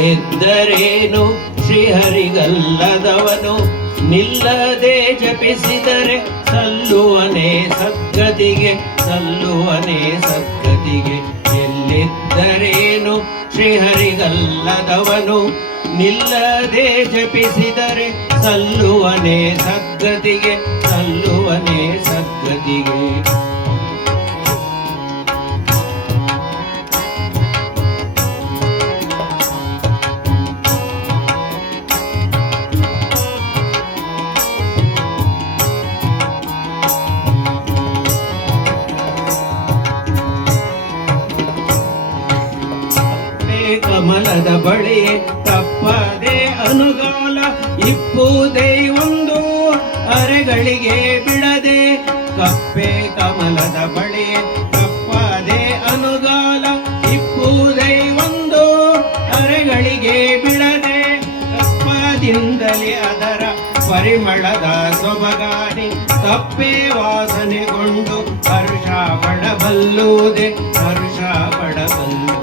ಎಲ್ಲಿದ್ದರೇನು ಶ್ರೀಹರಿಗಲ್ಲದವನು ನಿಲ್ಲದೆ ಜಪಿಸಿದರೆ ಸಲ್ಲುವನೇ ಸದ್ಗತಿಗೆ ಸಲ್ಲುವನೇ ಸದ್ಗತಿಗೆ. ಎಲ್ಲಿದ್ದರೇನು ಶ್ರೀಹರಿಗಲ್ಲದವನು ನಿಲ್ಲದೆ ಜಪಿಸಿದರೆ ಸಲ್ಲುವನೇ ಸದ್ಗತಿಗೆ ಸಲ್ಲುವನೇ ಸದ್ಗತಿಗೆ. ಕಮಲದ ಬಳಿಯೇ ತಪ್ಪದೆ ಅನುಗಾಲ ಇಪ್ಪುದೇ ಒಂದು ಅರೆಗಳಿಗೆ ಬಿಡದೆ. ಕಪ್ಪೆ ಕಮಲದ ಬಳಿಯೇ ತಪ್ಪದೆ ಅನುಗಾಲ ಇಪ್ಪುದೇ ಒಂದು ಅರೆಗಳಿಗೆ ಬಿಡದೆ. ಕಪ್ಪದಿಂದಲೇ ಅದರ ಪರಿಮಳದ ಸೊಬಗಾನಿ ಕಪ್ಪೆ ವಾಸನೆಗೊಂಡು ಹರ್ಷ ಪಡಬಲ್ಲುವುದೇ ಹರ್ಷ ಪಡಬಲ್ಲುವುದೇ.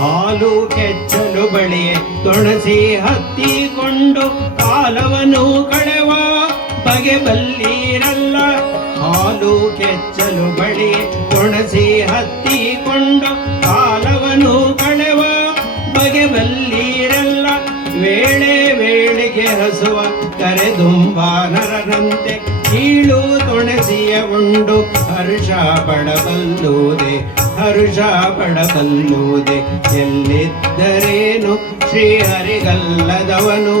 ಹಾಲು ಕೆಚ್ಚಲು ಬಳಿಯೇ ತೊಣಸಿ ಹತ್ತಿಕೊಂಡು ಕಾಲವನ್ನು ಕಳೆವ ಬಗೆ ಬಲ್ಲೀರಲ್ಲ. ಹಾಲು ಕೆಚ್ಚಲು ಬಳಿಯೇ ತೊಣಸಿ ಹತ್ತಿಕೊಂಡು ಕಾಲವನ್ನು ಕಳೆವ ಬಗೆ ಬಲ್ಲೀರಲ್ಲ. ವೇಳೆ ವೇಳೆಗೆ ಹಸುವ ಕರೆದುಂಬ ನರರಂತೆ ಕೀಳು ತೊಣಸಿಯ ಉಂಡು ಹರ್ಷ ಪಡಬಲ್ಲುವುದೇ ಹರ್ಷ ಪಡಬಲ್ಲುವುದೇ. ಎಲ್ಲಿದ್ದರೇನು ಶ್ರೀಹರಿಗಲ್ಲದವನು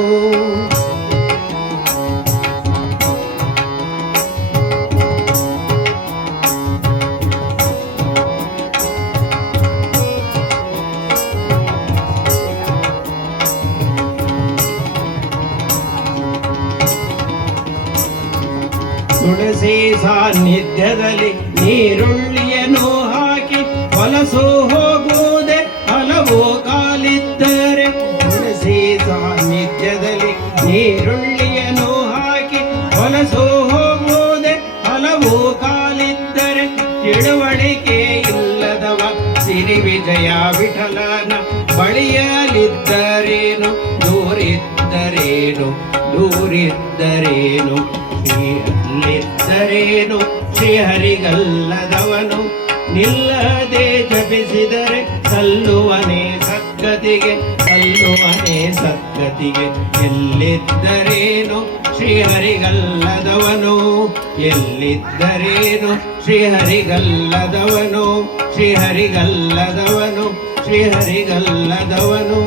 ತುಳಸಿ ಸಾನ್ನಿಧ್ಯದಲ್ಲಿ ನೀರುಳ್ಳಿಯನ್ನು ಹಾಕಿ ಹೊಲಸು ಹೋಗುವುದೇ ಹಲವು ಕಾಲಿದ್ದರೆ. ತುಳಸಿ ಸಾನ್ನಿಧ್ಯದಲ್ಲಿ ನೀರುಳ್ಳಿಯನ್ನು ಹಾಕಿ ಹೊಲಸು ಹೋಗುವುದೇ ಹಲವು ಕಾಲಿದ್ದರೆ. ತಿಳುವಳಿಕೆ ಇಲ್ಲದವ ಸಿರಿ ವಿಜಯ ವಿಠಲನ ಬಳಿಯಲಿದ್ದರೇನು ದೂರಿದ್ದರೇನು ದೂರಿದ್ದರೇನು. ಎಲ್ಲಿದ್ದರೇನು ಶ್ರೀಹರಿಗಲ್ಲದವನು ನಿಲ್ಲದೆ ಜಪಿಸಿದರೆ ಸಲ್ಲುವನೇ ಸದ್ಗತಿಗೆ ಸಲ್ಲುವನೇ ಸದ್ಗತಿಗೆ. ಎಲ್ಲಿದ್ದರೇನು ಶ್ರೀಹರಿಗಲ್ಲದವನು ಎಲ್ಲಿದ್ದರೇನು ಶ್ರೀಹರಿಗಲ್ಲದವನು ಶ್ರೀಹರಿಗಲ್ಲದವನು ಶ್ರೀಹರಿಗಲ್ಲದವನು.